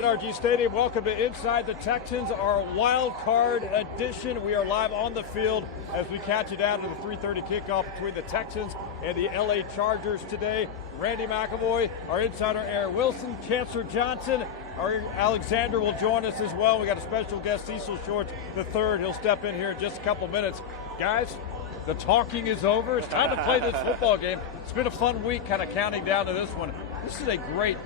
NRG Stadium, welcome to Inside the Texans, our wild card edition. We are live on the field as we catch you down to the 3:30 kickoff between the Texans and the LA Chargers today. Randy McAvoy, our insider Aaron Wilson, Chancellor Johnson, our Alexander will join us as well. We got a special guest, Cecil Shorts III. He'll step in here in just a couple minutes. Guys, the talking is over. It's time to play this football game. It's been a fun week kind of counting down to this one. This is a great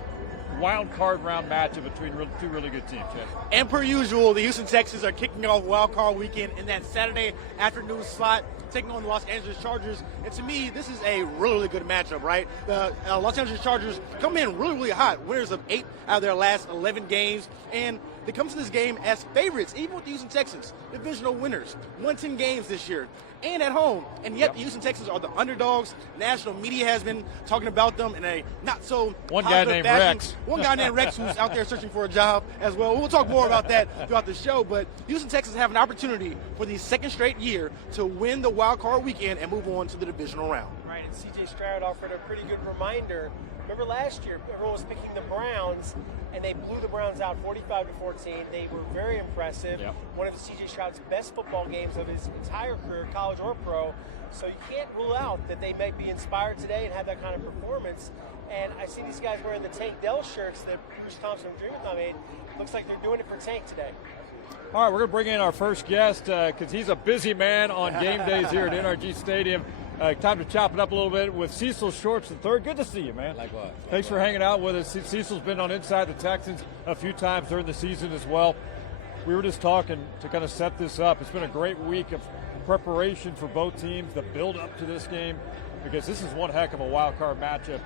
wild card round matchup between two really good teams. Yes. And per usual, the Houston Texans are kicking off wild card weekend in that Saturday afternoon slot, taking on the Los Angeles Chargers. And to me, this is a really good matchup, right? The Los Angeles Chargers come in really hot, winners of 8 out of their last 11 games, and they come to this game as favorites, even with the Houston Texans, divisional winners, won 10 games this year, and at home. And yet the Houston Texans are the underdogs. National media has been talking about them in a not so one guy named fashion. Rex. One guy named Rex who's out there searching for a job as well. We'll talk more about that throughout the show, but Houston Texans have an opportunity for the second straight year to win the wild card weekend and move on to the divisional round. Right, and C.J. Stroud offered a pretty good reminder. Remember last year, everyone was picking the Browns, and they blew the Browns out 45-14. They were very impressive. Yep. One of C.J. Stroud's best football games of his entire career, college or pro. So you can't rule out that they might be inspired today and have that kind of performance. And I see these guys wearing the Tank Dell shirts that Bruce Thompson from Dreamathon made. Looks like they're doing it for Tank today. All right, we're going to bring in our first guest because he's a busy man on game days here at NRG Stadium. Time to chop it up a little bit with Cecil Shorts III. Good to see you, man. Likewise. Thanks for hanging out with us. Cecil's been on Inside the Texans a few times during the season as well. We were just talking to kind of set this up. It's been a great week of preparation for both teams, the build up to this game, because this is one heck of a wild card matchup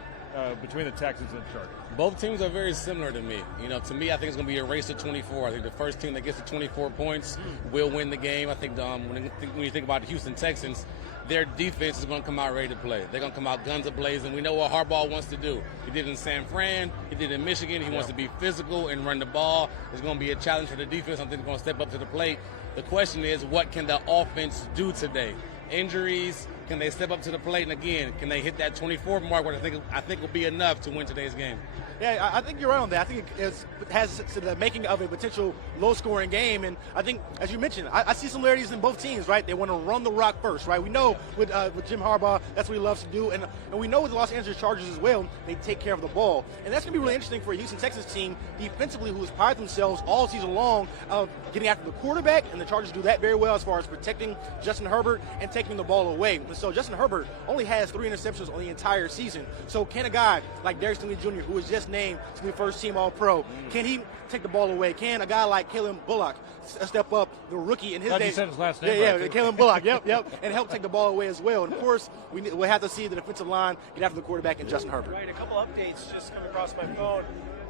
between the Texans and the Chargers. Both teams are very similar to me. You know, to me, I think it's going to be a race to 24. I think the first team that gets to 24 points will win the game. I think when you think about the Houston Texans, their defense is going to come out ready to play. They're going to come out guns a-blazing. We know what Harbaugh wants to do. He did it in San Fran. He did it in Michigan. He wants to be physical and run the ball. It's going to be a challenge for the defense. I think they're going to step up to the plate. The question is, what can the offense do today? Injuries, can they step up to the plate? And again, can they hit that 24 mark, where I think will be enough to win today's game? Yeah, I think you're right on that. I think it has the making of a potential low-scoring game, and I think, as you mentioned, I see similarities in both teams, right? They want to run the rock first, right? We know with Jim Harbaugh, that's what he loves to do, and we know with the Los Angeles Chargers as well, they take care of the ball. And that's going to be really interesting for a Houston Texans team defensively who has prided themselves all season long of getting after the quarterback, and the Chargers do that very well as far as protecting Justin Herbert and taking the ball away. And so Justin Herbert only has 3 interceptions on the entire season. So can a guy like Darius Stingley Jr., who was just named to be first-team All-Pro, can he take the ball away? Can a guy like Kalen Bullock step up, the rookie in his day? You said his last name. Yeah, right, Kalen Bullock, yep, and help take the ball away as well. And, of course, we'll have to see the defensive line get after the quarterback and Justin Herbert. Right, a couple updates just coming across my phone.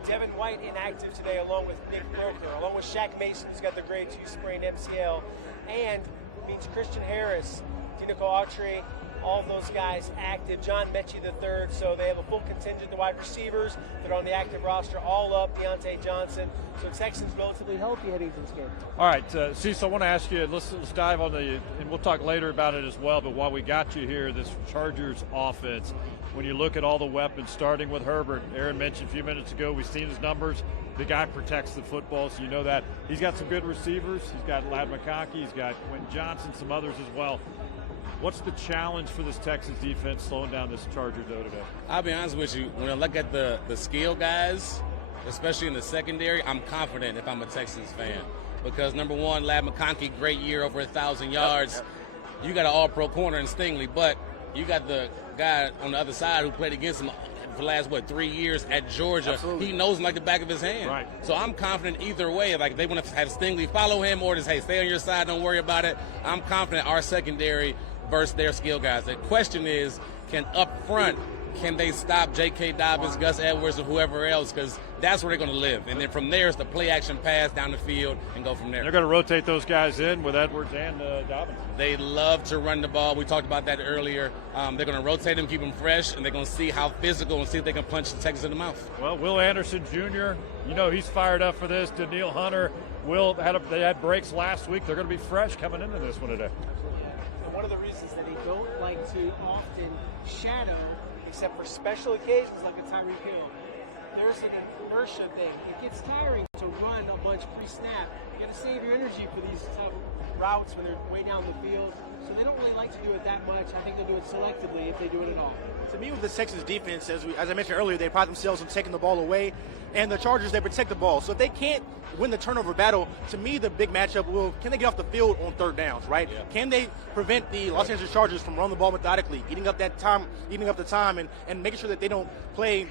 Devin White inactive today along with Nick Broker, along with Shaq Mason, who's got the grade 2 sprained MCL, and means Christian Harris, Dinoco Autry, all of those guys active. John Mechie III, so they have a full contingent of wide receivers that are on the active roster, all up. Deontay Johnson. So Texans relatively healthy heading into this game. All right, Cecil, I want to ask you, let's dive on and we'll talk later about it as well, but while we got you here, this Chargers offense, when you look at all the weapons, starting with Herbert, Aaron mentioned a few minutes ago, we've seen his numbers. The guy protects the football, so you know that. He's got some good receivers. He's got Ladd McConkey. He's got Quentin Johnson, some others as well. What's the challenge for this Texans defense slowing down this Chargers today? I'll be honest with you. When I look at the skill guys, especially in the secondary, I'm confident if I'm a Texans fan. Because, number one, Ladd McConkey, great year, over 1,000 yards. Yep. You got an all-pro corner in Stingley, but you got the guy on the other side who played against him for the last, 3 years at Georgia. Absolutely. He knows him like the back of his hand. Right. So I'm confident either way. Like, if they want to have Stingley follow him or just, hey, stay on your side, don't worry about it. I'm confident our secondary versus their skill guys. The question is, can they stop J.K. Dobbins, Gus Edwards, or whoever else? Because that's where they're going to live. And then from there, it's the play-action pass down the field and go from there. They're going to rotate those guys in with Edwards and Dobbins. They love to run the ball. We talked about that earlier. They're going to rotate them, keep them fresh, and they're going to see how physical and see if they can punch the Texans in the mouth. Well, Will Anderson Jr., he's fired up for this. Daniil Hunter, they had breaks last week. They're going to be fresh coming into this one today. And one of the reasons that they don't like to often shadow, except for special occasions like a Tyreek Hill, there's an inertia thing. It gets tiring to run a bunch pre-snap. You got to save your energy for these tough routes when they're way down the field. So they don't really like to do it that much. I think they'll do it selectively if they do it at all. To me, with the Texans defense, as I mentioned earlier, they pride themselves on taking the ball away, and the Chargers, they protect the ball. So if they can't win the turnover battle, to me, the big matchup can they get off the field on third downs, right? Yeah. Can they prevent the Los Angeles Chargers from running the ball methodically, eating up the time, and making sure that they don't play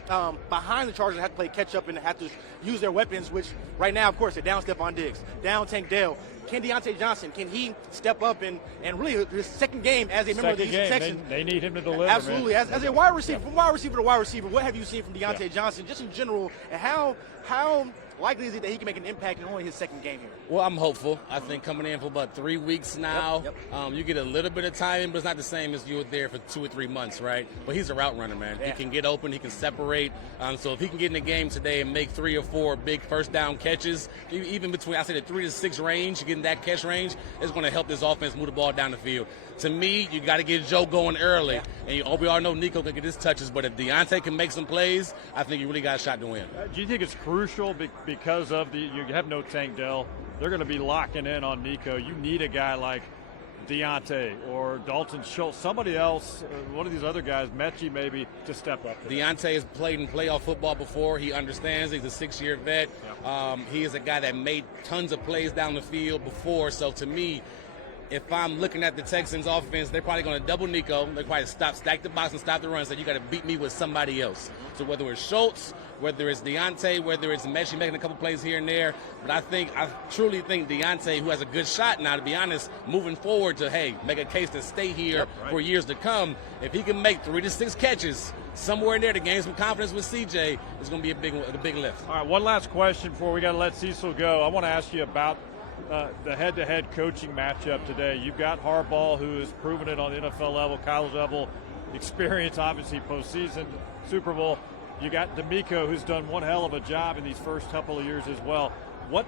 behind the Chargers and have to play catch up and have to use their weapons, which right now, of course, they're down Stephon Diggs, down Tank Dell. Can Deontay Johnson, can he step up and really his second game as a member of the Houston Texans? They need him to deliver. Absolutely. As a wide receiver, from wide receiver to wide receiver, what have you seen from Deontay Johnson just in general, and how likely is it that he can make an impact in only his second game here? Well, I'm hopeful. I think coming in for about 3 weeks now, you get a little bit of time, but it's not the same as you were there for 2 or 3 months, right? But he's a route runner, man. Yeah. He can get open. He can separate. So if he can get in the game today and make 3 or 4 big first down catches, even between, I say, the 3 to 6 range, getting that catch range, is going to help this offense move the ball down the field. To me, you got to get Joe going early. Yeah. And we all know Nico can get his touches, but if Deontay can make some plays, I think you really got a shot to win. Do you think it's crucial because of you have no Tank Dell? They're going to be locking in on Nico. You need a guy like Deontay or Dalton Schultz, somebody else, one of these other guys, Mechie maybe, to step up. Deontay has played in playoff football before. He understands. He's a 6-year vet. Yeah. He is a guy that made tons of plays down the field before. So to me, if I'm looking at the Texans offense, they're probably going to double Nico. They're probably stack the box and stop the run. So you got to beat me with somebody else. So whether it's Schultz, whether it's Deontay, whether it's Mechie making a couple plays here and there. But I truly think Deontay, who has a good shot now, to be honest, moving forward to, make a case to stay here for years to come. If he can make 3 to 6 catches somewhere in there to gain some confidence with CJ, it's going to be a big lift. All right, one last question before we got to let Cecil go. I want to ask you about the head-to-head coaching matchup today. You've got Harbaugh, who has proven it on the NFL level, college level, experience, obviously, postseason, Super Bowl. You got D'Amico, who's done one hell of a job in these first couple of years as well. What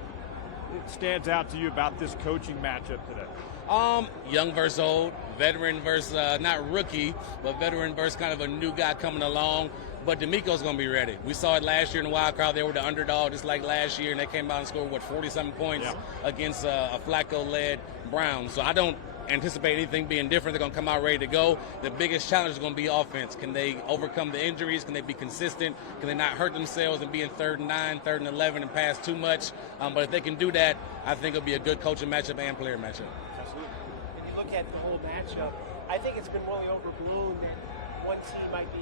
stands out to you about this coaching matchup today? Young versus old, veteran versus not rookie, but veteran versus kind of a new guy coming along. But D'Amico's going to be ready. We saw it last year in the wild card. They were the underdog just like last year, and they came out and scored, 40-something points against a Flacco-led Browns. So I don't anticipate anything being different. They're going to come out ready to go. The biggest challenge is going to be offense. Can they overcome the injuries? Can they be consistent? Can they not hurt themselves and be in 3rd and 9, 3rd and 11 and pass too much? But if they can do that, I think it'll be a good coaching matchup and player matchup. Absolutely. When you look at the whole matchup, I think it's been really overblown that one team might be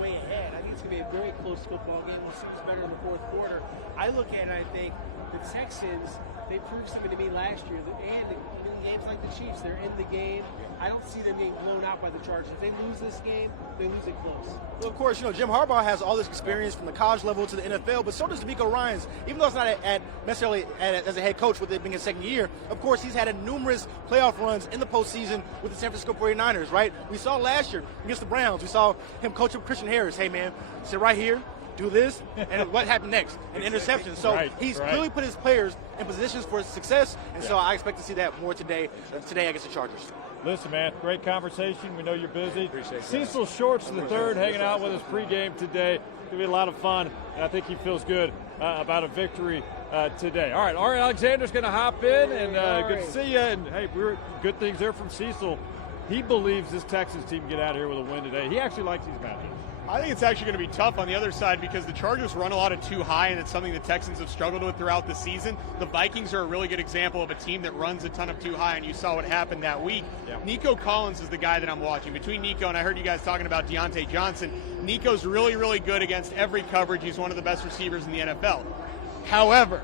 way ahead. I think it's going to be a very close football game. We'll see who's better in the fourth quarter. I look at it, I think the Texans, they proved something to me last year. And in games like the Chiefs, they're in the game. I don't see them getting blown out by the Chargers. If they lose this game, they lose it close. Well, of course, Jim Harbaugh has all this experience from the college level to the NFL, but so does D'Amico Ryans. Even though it's not necessarily as a head coach with it being his second year, of course, he's had numerous playoff runs in the postseason with the San Francisco 49ers, right? We saw last year against the Browns. We saw him coach up Christian Harris. Hey, man, sit right here. Do this, and what happened next? An interception. So he's really put his players in positions for success, and so I expect to see that more today against the Chargers. Listen, man, great conversation. We know you're busy. Appreciate Cecil Shorts III hanging out with us pregame today. It's going to be a lot of fun, and I think he feels good about a victory today. All right, Ari Alexander's going to hop in, and good to see you. And, hey, good things there from Cecil. He believes this Texans team can get out of here with a win today. He actually likes these matchups. I think it's actually going to be tough on the other side because the Chargers run a lot of too high, and it's something the Texans have struggled with throughout the season. The Vikings are a really good example of a team that runs a ton of too high, and you saw what happened that week. Yeah. Nico Collins is the guy that I'm watching. Between Nico and I heard you guys talking about Deontay Johnson, Nico's really, really good against every coverage. He's one of the best receivers in the NFL. However,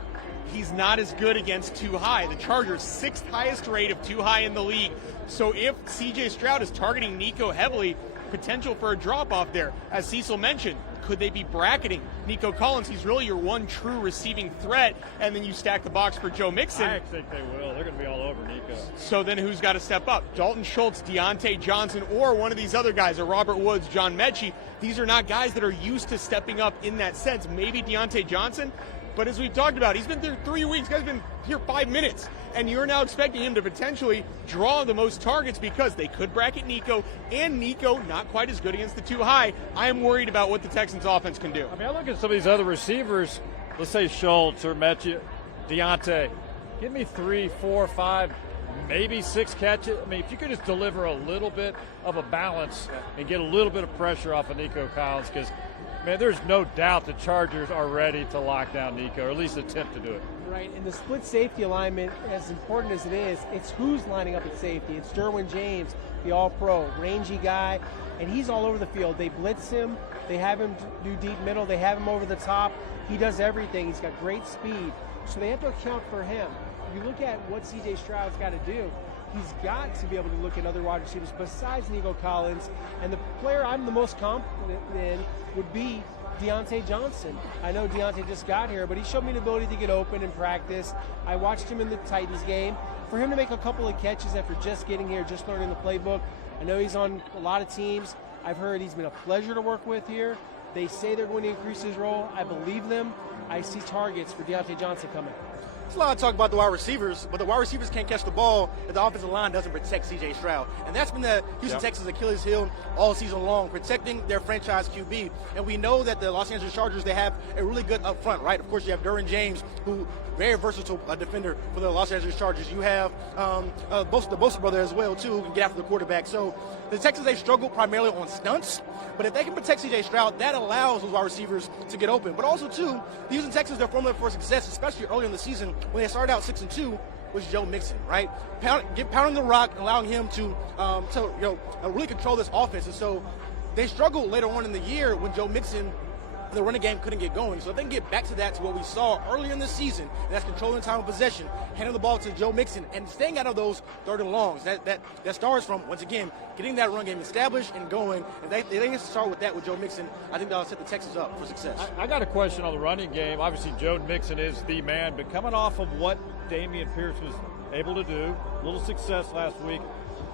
he's not as good against too high. The Chargers' 6th highest rate of too high in the league. So if C.J. Stroud is targeting Nico heavily, potential for a drop-off there. As Cecil mentioned, could they be bracketing Nico Collins? He's really your one true receiving threat, and then you stack the box for Joe Mixon. I think they will. They're going to be all over Nico. So then who's got to step up? Dalton Schultz, Deontay Johnson, or one of these other guys, a Robert Woods, John Mechie. These are not guys that are used to stepping up in that sense. Maybe Deontay Johnson. But as we've talked about, he's been there 3 weeks. Guy's been here 5 minutes. And you're now expecting him to potentially draw the most targets because they could bracket Nico, and Nico not quite as good against the too high. I am worried about what the Texans offense can do. I mean, I look at some of these other receivers, let's say Schultz or Mechie, Deontay. Give me 3, 4, 5, maybe 6 catches. I mean, if you could just deliver a little bit of a balance and get a little bit of pressure off of Nico Collins, because, man, there's no doubt the Chargers are ready to lock down Nico, or at least attempt to do it. Right, and the split safety alignment, as important as it is, it's who's lining up at safety. It's Derwin James, the all-pro, rangy guy, and he's all over the field. They blitz him, they have him do deep middle, they have him over the top. He does everything. He's got great speed, so they have to account for him. If you look at what C.J. Stroud's got to do, he's got to be able to look at other wide receivers besides Nico Collins, and the player I'm the most confident in would be Deontay Johnson. I know Deontay just got here, but he showed me the ability to get open in practice. I watched him in the Titans game. For him to make a couple of catches after just getting here, just learning the playbook, I know he's on a lot of teams. I've heard he's been a pleasure to work with here. They say they're going to increase his role. I believe them. I see targets for Deontay Johnson coming. There's a lot of talk about the wide receivers, but the wide receivers can't catch the ball if the offensive line doesn't protect C.J. Stroud. And that's been the Houston Texans' Achilles heel all season long, protecting their franchise QB. And we know that the Los Angeles Chargers, they have a really good up front, right? Of course, you have Derwin James, who very versatile defender for the Los Angeles Chargers. You have the Bosa brother as well, too, who can get after the quarterback. So the Texans, they struggle primarily on stunts. But if they can protect C.J. Stroud, that allows those wide receivers to get open. But also, too, the Houston Texans, their formula for success, especially early in the season, when they started out 6-2, was Joe Mixon, right? Pounding the rock, allowing him to really control this offense. And so they struggled later on in the year when Joe Mixon, the running game, couldn't get going. So if they can get back to that, to what we saw earlier in the season, and that's controlling time of possession, handing the ball to Joe Mixon, and staying out of those third and longs. That starts from, once again, getting that run game established and going. And they can start with that with Joe Mixon. I think that'll set the Texans up for success. I got a question on the running game. Obviously, Joe Mixon is the man, but coming off of what Dameon Pierce was able to do, a little success last week,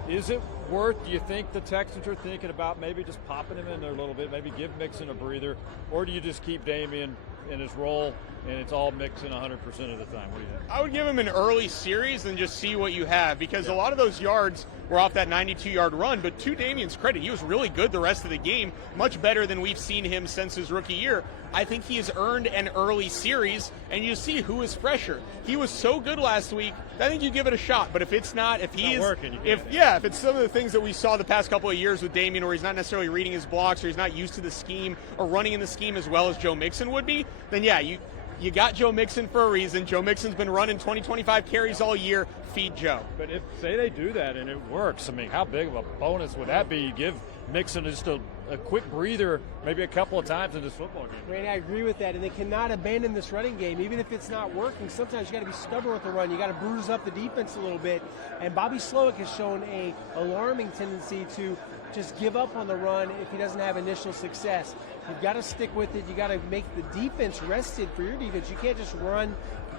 is it worth, do you think the Texans are thinking about maybe just popping him in there a little bit, maybe give Mixon a breather, or do you just keep Dameon in his role and it's all Mixon 100% of the time? What do you think? I would give him an early series and just see what you have, because a lot of those yards were off that 92-yard run, but to Damien's credit, he was really good the rest of the game, much better than we've seen him since his rookie year. I think he has earned an early series, and you see who is fresher. He was so good last week, I think you give it a shot, but if it's not, if he is, if it's some of the things that we saw the past couple of years with Dameon, where he's not necessarily reading his blocks, or he's not used to the scheme, or running in the scheme as well as Joe Mixon would be, then you got Joe Mixon for a reason. Joe Mixon's been running 20-25 carries all year. Feed Joe. But if, say they do that and it works, I mean, how big of a bonus would that be? You give Mixon just a quick breather maybe a couple of times in this football game. Randy, I agree with that, and they cannot abandon this running game. Even if it's not working, sometimes you got to be stubborn with the run. You got to bruise up the defense a little bit, and Bobby Slowick has shown a alarming tendency to just give up on the run if he doesn't have initial success. You've got to stick with it. You got to make the defense rested for your defense. You can't just run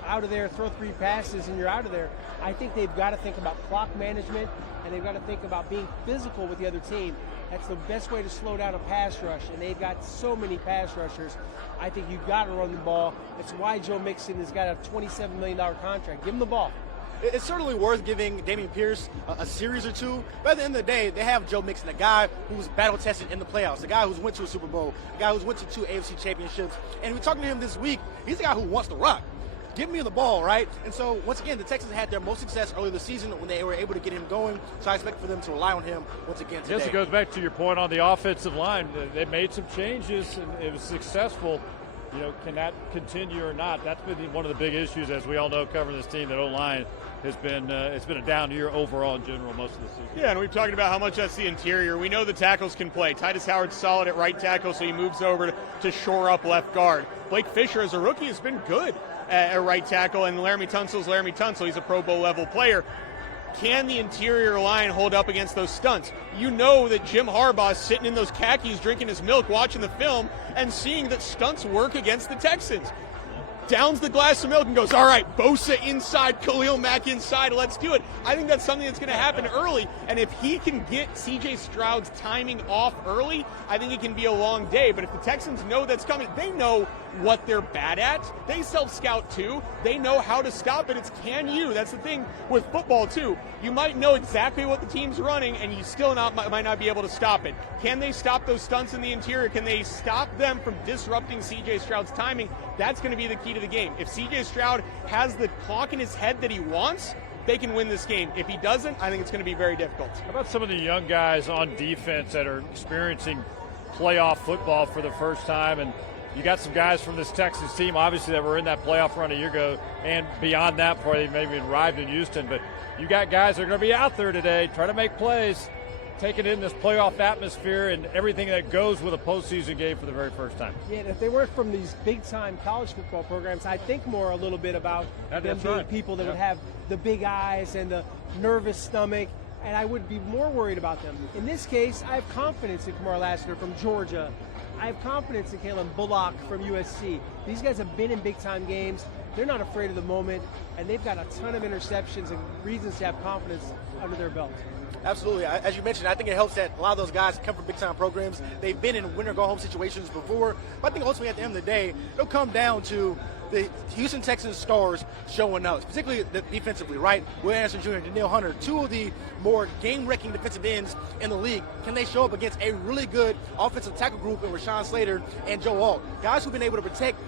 out of there, throw 3 passes, and you're out of there. I think they've got to think about clock management, and they've got to think about being physical with the other team. That's the best way to slow down a pass rush, and they've got so many pass rushers. I think you've got to run the ball. It's why Joe Mixon has got a $27 million contract. Give him the ball. It's certainly worth giving Dameon Pierce a series or two. But at the end of the day, they have Joe Mixon, a guy who's battle-tested in the playoffs, a guy who's went to a Super Bowl, a guy who's went to 2 AFC championships. And we're talking to him this week. He's a guy who wants to rock. Give me the ball, right? And so, once again, the Texans had their most success early this season when they were able to get him going. So I expect for them to rely on him once again today. Yes, it goes back to your point on the offensive line. They made some changes, and it was successful. You know, can that continue or not? That's been one of the big issues, as we all know, covering this team. That O-line has been it's been a down year overall in general most of the season. Yeah, and we've talked about how much that's the interior. We know the tackles can play. Titus Howard's solid at right tackle, so he moves over to shore up left guard. Blake Fisher, as a rookie, has been good at right tackle, and Laramie Tunsil's Laramie Tunsil. He's a Pro Bowl level player. Can the interior line hold up against those stunts? You know that Jim Harbaugh's sitting in those khakis, drinking his milk, watching the film, and seeing that stunts work against the Texans. Downs the glass of milk and goes, all right, Bosa inside, Khalil Mack inside, let's do it. I think that's something that's going to happen early, and if he can get C.J. Stroud's timing off early, I think it can be a long day. But if the Texans know that's coming, they know what they're bad at. They self-scout too. They know how to stop it. It's can you. That's the thing with football too. You might know exactly what the team's running, and you still might not be able to stop it. Can they stop those stunts in the interior? Can they stop them from disrupting C.J. Stroud's timing? That's going to be the key to the game. If C.J. Stroud has the clock in his head that he wants, they can win this game. If he doesn't, I think it's going to be very difficult. How about some of the young guys on defense that are experiencing playoff football for the first time? And you got some guys from this Texas team, obviously, that were in that playoff run a year ago and beyond that before they maybe arrived in Houston. But you got guys that are going to be out there today trying to make plays, taking in this playoff atmosphere and everything that goes with a postseason game for the very first time. Yeah, and if they weren't from these big-time college football programs, I think more a little bit about them being people that would have the big eyes and the nervous stomach, and I would be more worried about them. In this case, I have confidence in Kamar Lassiter from Georgia. I have confidence in Kalen Bullock from USC. These guys have been in big-time games. They're not afraid of the moment, and they've got a ton of interceptions and reasons to have confidence under their belt. Absolutely. As you mentioned, I think it helps that a lot of those guys come from big-time programs. They've been in win-or-go-home situations before. But I think ultimately at the end of the day, it'll come down to the Houston Texans stars showing up, particularly defensively, right? Will Anderson Jr., Danielle Hunter, two of the more game-wrecking defensive ends in the league. Can they show up against a really good offensive tackle group in Rashawn Slater and Joe Alt? Guys who've been able to protect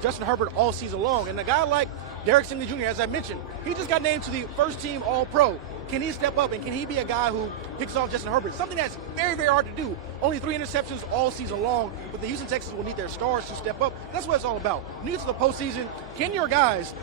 Justin Herbert all season long. And a guy like Derek Stingley Jr., as I mentioned, he just got named to the first-team All-Pro. Can he step up, and can he be a guy who picks off Justin Herbert? Something that's very, very hard to do. Only 3 interceptions all season long, but the Houston Texans will need their stars to step up. That's what it's all about. When you get to the postseason, can your guys,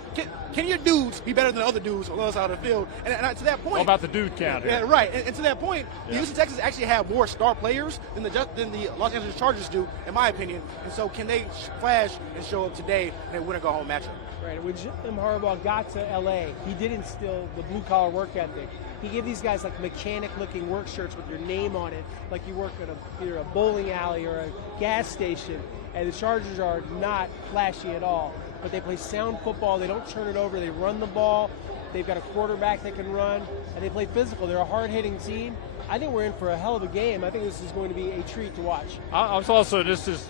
can your dudes be better than other dudes on the other side of the field? And to that point, all about the dude count. Yeah, right. And to that point, the Houston Texans actually have more star players than the Los Angeles Chargers do, in my opinion. And so, can they flash and show up today in a win-or-go-home matchup? Right. When Jim Harbaugh got to L.A., he did instill the blue-collar work ethic. He gave these guys like mechanic-looking work shirts with your name on it, like you work at either a bowling alley or a gas station. And the Chargers are not flashy at all, but they play sound football. They don't turn it over. They run the ball. They've got a quarterback that can run, and they play physical. They're a hard-hitting team. I think we're in for a hell of a game. I think this is going to be a treat to watch. I was also, this is,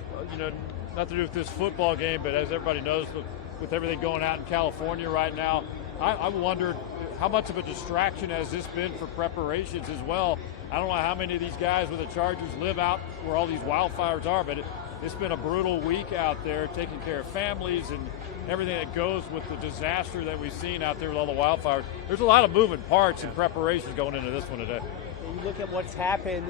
not to do with this football game, but as everybody knows, with everything going out in California right now, I wondered how much of a distraction has this been for preparations as well. I don't know how many of these guys with the Chargers live out where all these wildfires are, but it's been a brutal week out there, taking care of families and everything that goes with the disaster that we've seen out there with all the wildfires. There's a lot of moving parts and preparations going into this one today. You look at what's happened,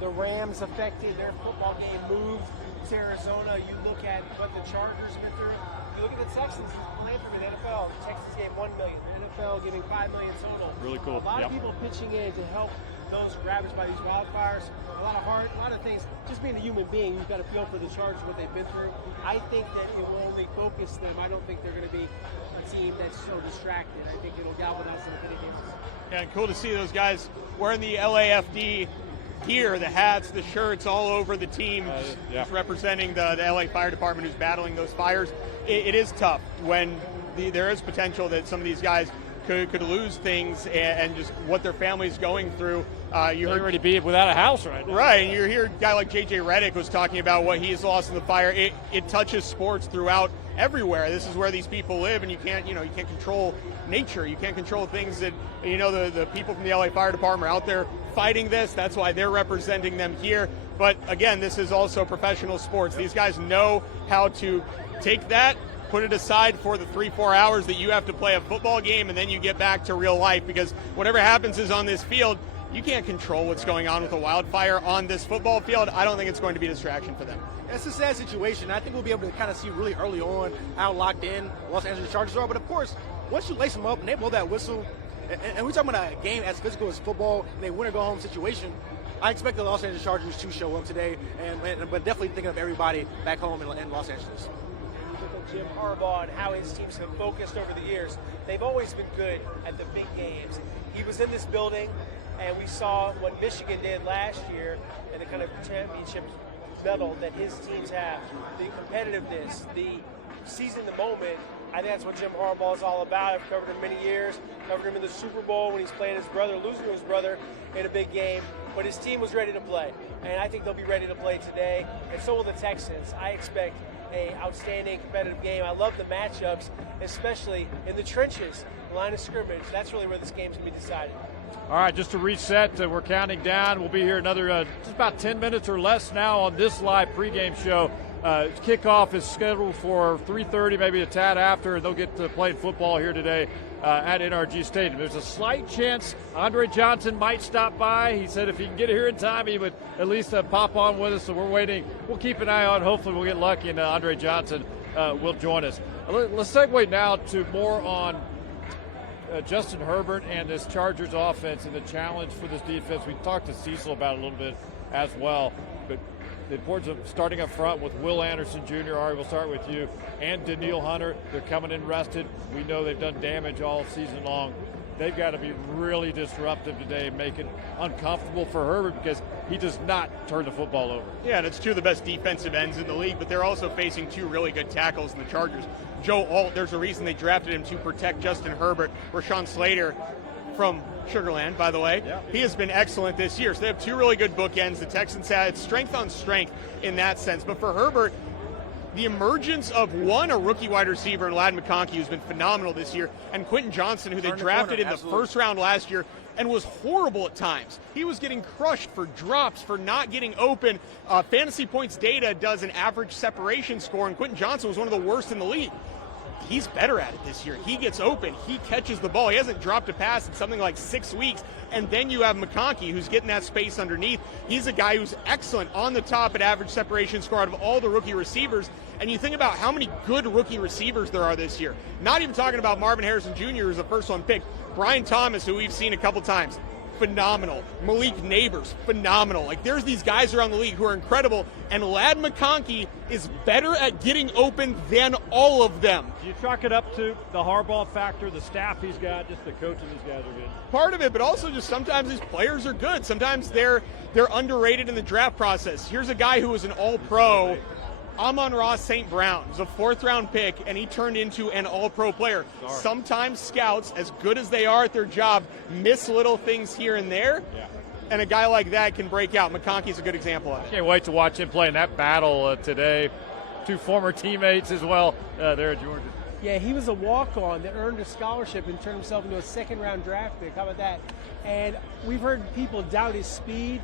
the Rams affected, their football game moved to Arizona. You look at what the Chargers have been through. You look at the Texans playing from an NFL. The Texans gave $1 million. The NFL giving $5 million total. Really cool. A lot of people pitching in to help those ravaged by these wildfires. A lot of heart, a lot of things. Just being a human being, you've got to feel for the Chargers, what they've been through. I think that it will only focus them. I don't think they're going to be a team that's so distracted. I think it'll galvanize them if anything else. Yeah, and cool to see those guys wearing the LAFD gear, the hats, the shirts, all over the team, just representing the LA Fire Department who's battling those fires. It is tough when there is potential that some of these guys could lose things and just what their family's going through. You heard already be without a house right now. Right, and you hear a guy like J.J. Redick was talking about what he's lost in the fire. It touches sports throughout everywhere. This is where these people live, and you can't control nature. You can't control things that, the people from the LA Fire Department are out there fighting this. That's why they're representing them here. But again, this is also professional sports. These guys know how to take that, put it aside for the 3-4 hours that you have to play a football game, and then you get back to real life, because whatever happens is on this field. You can't control what's going on with a wildfire on this football field. I don't think it's going to be a distraction for them. It's a sad situation. I think we'll be able to kind of see really early on how locked in Los Angeles Chargers are. But, of course, once you lace them up and they blow that whistle, and we're talking about a game as physical as football and a win-or-go-home situation, I expect the Los Angeles Chargers to show up today, but definitely thinking of everybody back home in Los Angeles. Jim Harbaugh and how his teams have focused over the years. They've always been good at the big games. He was in this building, and we saw what Michigan did last year in the kind of championship medal that his teams have. The competitiveness, the seizing the moment. I think that's what Jim Harbaugh is all about. I've covered him many years, covered him in the Super Bowl when he's playing his brother, losing to his brother in a big game. But his team was ready to play, and I think they'll be ready to play today, and so will the Texans. I expect a outstanding competitive game. I love the matchups, especially in the trenches, the line of scrimmage. That's really where this game's going to be decided. All right, just to reset, we're counting down. We'll be here another just about 10 minutes or less now on this live pregame show. Kickoff is scheduled for 3:30, maybe a tad after, and they'll get to playing football here today at NRG Stadium. There's a slight chance Andre Johnson might stop by. He said if he can get here in time, he would at least pop on with us, so we're waiting. We'll keep an eye on. Hopefully we'll get lucky and Andre Johnson will join us. Let's segue now to more on Justin Herbert and this Chargers offense and the challenge for this defense. We talked to Cecil about it a little bit as well, but the importance of starting up front with Will Anderson Jr., Ari, we'll start with you, and Daniil Hunter. They're coming in rested. We know they've done damage all season long. They've got to be really disruptive today and make it uncomfortable for Herbert because he does not turn the football over. Yeah, and it's two of the best defensive ends in the league, but they're also facing two really good tackles in the Chargers. Joe Alt, there's a reason they drafted him to protect Justin Herbert. Rashawn Slater from Sugarland, by the way, he has been excellent this year. So they have two really good bookends. The Texans had strength on strength in that sense. But for Herbert, the emergence of a rookie wide receiver in Ladd McConkey, who's been phenomenal this year, and Quentin Johnson, who they drafted in the first round last year and was horrible at times. He was getting crushed for drops, for not getting open. Fantasy Points data does an average separation score, and Quentin Johnson was one of the worst in the league. He's better at it this year. He gets open. He catches the ball. He hasn't dropped a pass in something like 6 weeks. And then you have McConkey, who's getting that space underneath. He's a guy who's excellent on the top at average separation score out of all the rookie receivers. And you think about how many good rookie receivers there are this year. Not even talking about Marvin Harrison Jr., who's the first one picked. Brian Thomas, who we've seen a couple times, phenomenal. Malik Neighbors, phenomenal. Like, there's these guys around the league who are incredible, and Ladd McConkey is better at getting open than all of them. Do you chalk it up to the Harbaugh factor, the staff he's got, just the coaching these guys are good? Part of it, but also just sometimes these players are good. Sometimes they're underrated in the draft process. Here's a guy who was an all-pro, Amon-Ra St. Brown. Was a fourth-round pick, and he turned into an all-pro player. Sometimes scouts, as good as they are at their job, miss little things here and there, and a guy like that can break out. McConkey's a good example of it. Can't wait to watch him play in that battle today. Two former teammates as well there at Georgia. Yeah, he was a walk-on that earned a scholarship and turned himself into a second-round draft pick. How about that? And we've heard people doubt his speed.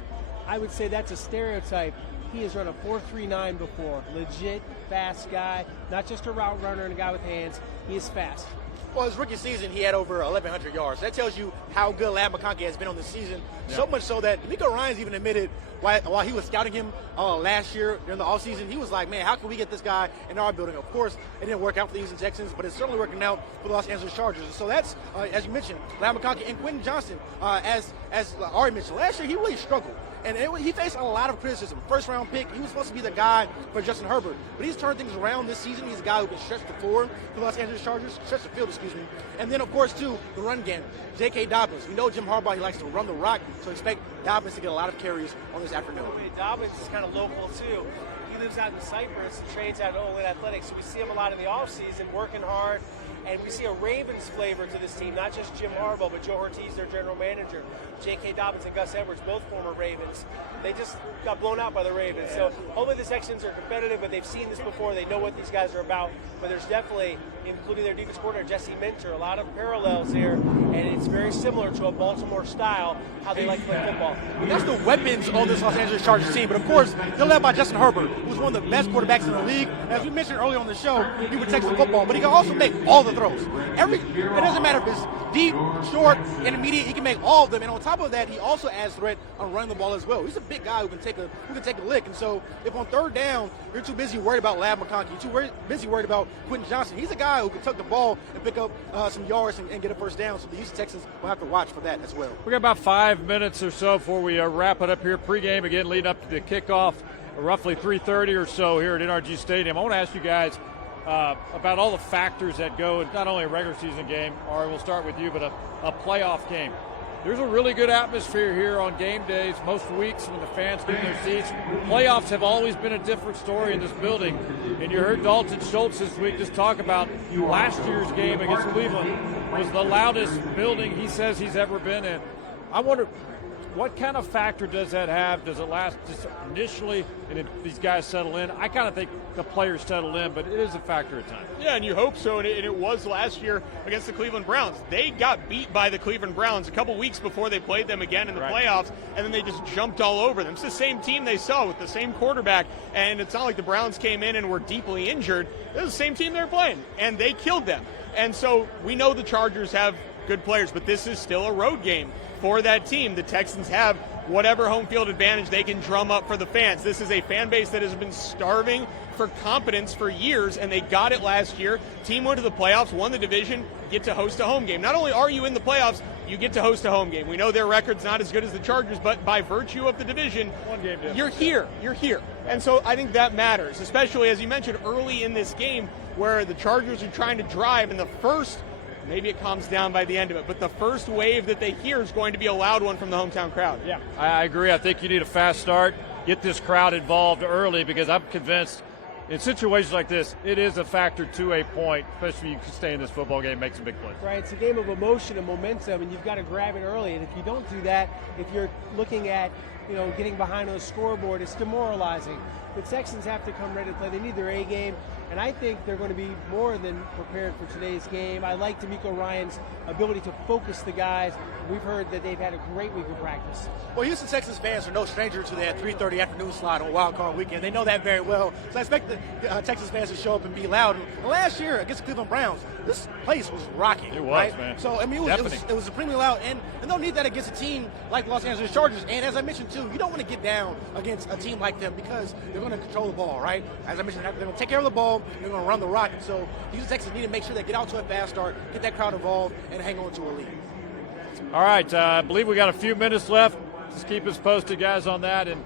I would say that's a stereotype. He has run a 4.39 before. Legit fast guy, not just a route runner and a guy with hands. He is fast. Well, his rookie season, he had over 1,100 yards. That tells you how good Ladd McConkey has been on this season. So much so that D'Amico Ryans even admitted while he was scouting him last year during the offseason, he was like, man, how can we get this guy in our building? Of course, it didn't work out for the Houston Texans, but it's certainly working out for the Los Angeles Chargers. And so that's, as you mentioned, Ladd McConkey and Quentin Johnson, as Ari mentioned, last year he really struggled. And he faced a lot of criticism. First-round pick, he was supposed to be the guy for Justin Herbert. But he's turned things around this season. He's a guy who can stretch the floor for the Los Angeles Chargers, stretch the field, excuse me. And then, of course, too, the run game. J.K. Dobbins. We know Jim Harbaugh, he likes to run the rock, so expect Dobbins to get a lot of carries on this afternoon. Dobbins is kind of local, too. He lives out in Cyprus and trains out at Olin Athletics, so we see him a lot in the offseason, working hard. And we see a Ravens flavor to this team, not just Jim Harbaugh, but Joe Ortiz, their general manager, J.K. Dobbins and Gus Edwards, both former Ravens. They just got blown out by the Ravens. So hopefully the Texans are competitive, but they've seen this before. They know what these guys are about. But there's definitely, including their defense coordinator, Jesse Minter, a lot of parallels here. And it's very similar to a Baltimore style, how they like to play football. And that's the weapons on this Los Angeles Chargers team. But, of course, they're led by Justin Herbert, who's one of the best quarterbacks in the league. As we mentioned earlier on the show, he protects the football, but he can also make all the throws. It doesn't matter if it's deep, short, intermediate, he can make all of them. And on top of that, he also adds threat on running the ball as well. He's a big guy who can take a lick. And so if on third down, you're too busy worried about Ladd McConkey, you're too busy worried about Quentin Johnson, he's a guy who can tuck the ball and pick up some yards and get a first down. So the Houston Texans will have to watch for that as well. We got about 5 minutes or so before we wrap it up here. Pregame again, leading up to the kickoff, roughly 3:30 or so here at NRG Stadium. I want to ask you guys about all the factors that go in not only a regular season game, or we'll start with you, but a playoff game. There's a really good atmosphere here on game days, most weeks when the fans get their seats. Playoffs have always been a different story in this building. And you heard Dalton Schultz this week just talk about last year's game against Cleveland was the loudest building he says he's ever been in. I wonder, What kind of factor does that have? Does it last just initially, and if these guys settle in? I kind of think the players settle in, but it is a factor at times. Yeah, and you hope so, and it was last year against the Cleveland Browns. They got beat by the Cleveland Browns a couple weeks before they played them again in the playoffs, and then they just jumped all over them. It's the same team they saw with the same quarterback, and it's not like the Browns came in and were deeply injured. It was the same team they were playing, and they killed them. And so we know the Chargers have good players, but this is still a road game for that team. The Texans have whatever home field advantage they can drum up for the fans. This is a fan base that has been starving for competence for years, and they got it last year. Team went to the playoffs, won the division, get to host a home game. Not only are you in the playoffs, you get to host a home game. We know their record's not as good as the Chargers, but by virtue of the division, you're here. You're here. And so I think that matters, especially as you mentioned early in this game where the Chargers are trying to drive, and the first, maybe it calms down by the end of it, but the first wave that they hear is going to be a loud one from the hometown crowd. Yeah, I agree. I think you need a fast start, get this crowd involved early, because I'm convinced in situations like this, it is a factor to a point, especially if you can stay in this football game, make some big plays. Right, it's a game of emotion and momentum, and you've got to grab it early. And if you don't do that, if you're looking at, getting behind on the scoreboard, it's demoralizing. The Texans have to come ready to play. They need their A game, and I think they're going to be more than prepared for today's game. I like D'Amico Ryan's ability to focus the guys. We've heard that they've had a great week of practice. Well, Houston Texans fans are no stranger to that 3:30 afternoon slot on Wild Card Weekend. They know that very well. So I expect the Texans fans to show up and be loud. And last year against the Cleveland Browns, this place was rocking. It was, right? man. So, I mean, it was supremely loud. And they'll need that against a team like the Los Angeles Chargers. And as I mentioned, too, you don't want to get down against a team like them because they're going to control the ball, right? As I mentioned, they're going to take care of the ball. They're going to run the rock. And so Houston Texans need to make sure they get out to a fast start, get that crowd involved, and hang on to a lead. All right, I believe we got a few minutes left. Just keep us posted, guys, on that. And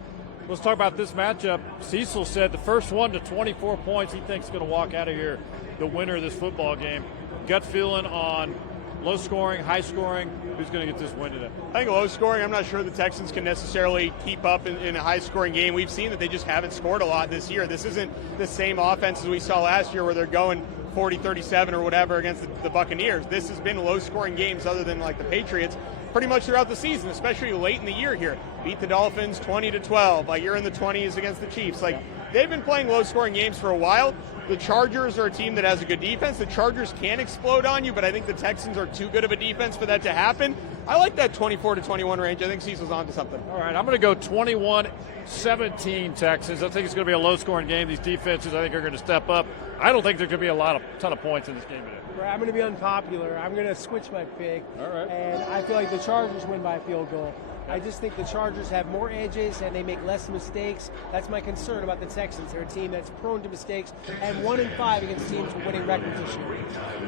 let's talk about this matchup. Cecil said the first one to 24 points he thinks is going to walk out of here the winner of this football game. Gut feeling on low scoring, high scoring. Who's going to get this win today? I think low scoring, I'm not sure the Texans can necessarily keep up in a high scoring game. We've seen that they just haven't scored a lot this year. This isn't the same offense as we saw last year where they're going 40-37 or whatever against the Buccaneers. This has been low scoring games other than like the Patriots pretty much throughout the season, especially late in the year here. Beat the Dolphins 20-12. Like you're in the 20s against the Chiefs. Like they've been playing low scoring games for a while. The Chargers are a team that has a good defense. The Chargers can explode on you, but I think the Texans are too good of a defense for that to happen. I like that 24-21 range. I think Cecil's onto something. All right, I'm going to go 21-17 Texans. I think it's going to be a low-scoring game. These defenses, I think, are going to step up. I don't think there's going to be a ton of points in this game today. I'm going to be unpopular. I'm going to switch my pick. All right. And I feel like the Chargers win by a field goal. I just think the Chargers have more edges and they make less mistakes. That's my concern about the Texans. They're a team that's prone to mistakes and 1-5 against teams with winning records this year.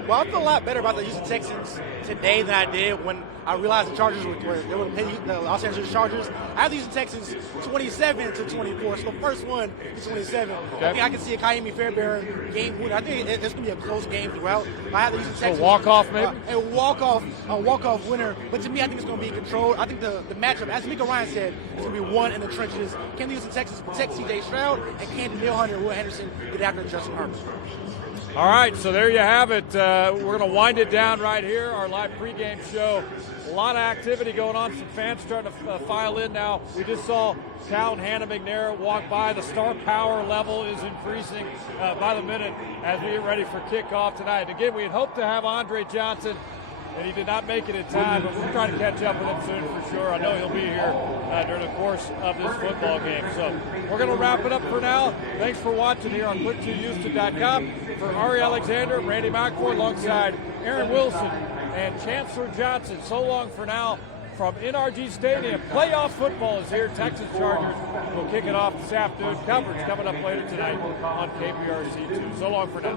Well, I feel a lot better about the Houston Texans today than I did when I realized the Chargers were going to pay the Los Angeles Chargers. I have the Houston Texans 27-24. So the first one is 27. Okay. I think I can see a Kaimi Fairbairn game winner. I think it's going to be a close game throughout. I have the Houston Texans. A walk-off, maybe? A walk-off winner. But to me, I think it's going to be controlled. I think the matchup, as D'Amico Ryan said, is going to be won in the trenches. Can the Houston Texans protect C.J. Stroud? And can Danielle Hunter and Will Henderson get after Justin Herbert? All right, so there you have it. We're going to wind it down right here, our live pregame show. A lot of activity going on. Some fans starting to file in now. We just saw Cal and Hannah McNair walk by. The star power level is increasing by the minute as we get ready for kickoff tonight. Again, we had hoped to have Andre Johnson, and he did not make it in time, but we're trying to catch up with him soon for sure. I know he'll be here during the course of this football game. So we're going to wrap it up for now. Thanks for watching here on Click2Houston.com. For Ari Alexander, Randy McFord, alongside Aaron Wilson and Chancellor Johnson. So long for now from NRG Stadium. Playoff football is here. Texas Chargers will kick it off this afternoon. Coverage coming up later tonight on KPRC 2. So long for now.